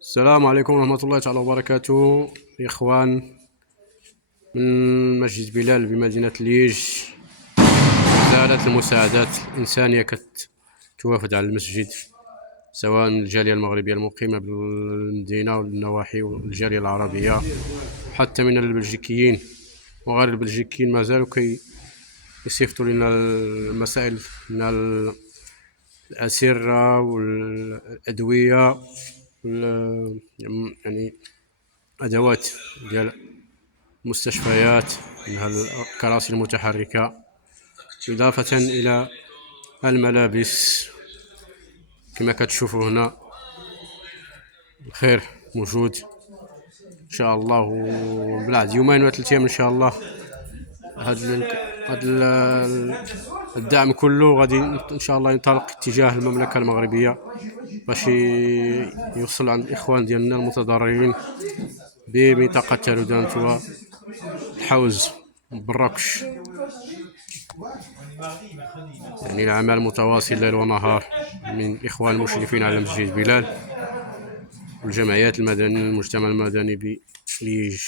السلام عليكم ورحمة الله تعالى وبركاته. إخوان من مسجد بلال بمدينة ليج، زالت المساعدات الإنسانية كتوافد على المسجد، سواء الجالية المغربية المقيمة بالمدينة والنواحي والجالية العربية، حتى من البلجيكيين وغير البلجيكيين ما زالوا يصيفطوا لنا المسائل من الأسرة والأدوية يعني أدوات ديال المستشفيات، منها الكراسي المتحركة، إضافة إلى الملابس. كما كتشوفوا هنا الخير موجود إن شاء الله، وبعد يومين ولا 3 أيام إن شاء الله هاد الدعم كله غادي إن شاء الله ينطلق اتجاه المملكة المغربية باش يوصل عند الإخوان ديالنا المتضررين بمنطقة تالودانت والحوز بالركش. يعني العمل متواصل ليل ونهار من الإخوان المشرفين على مسجد بلال والجمعيات المدنية، المجتمع المدني بليج.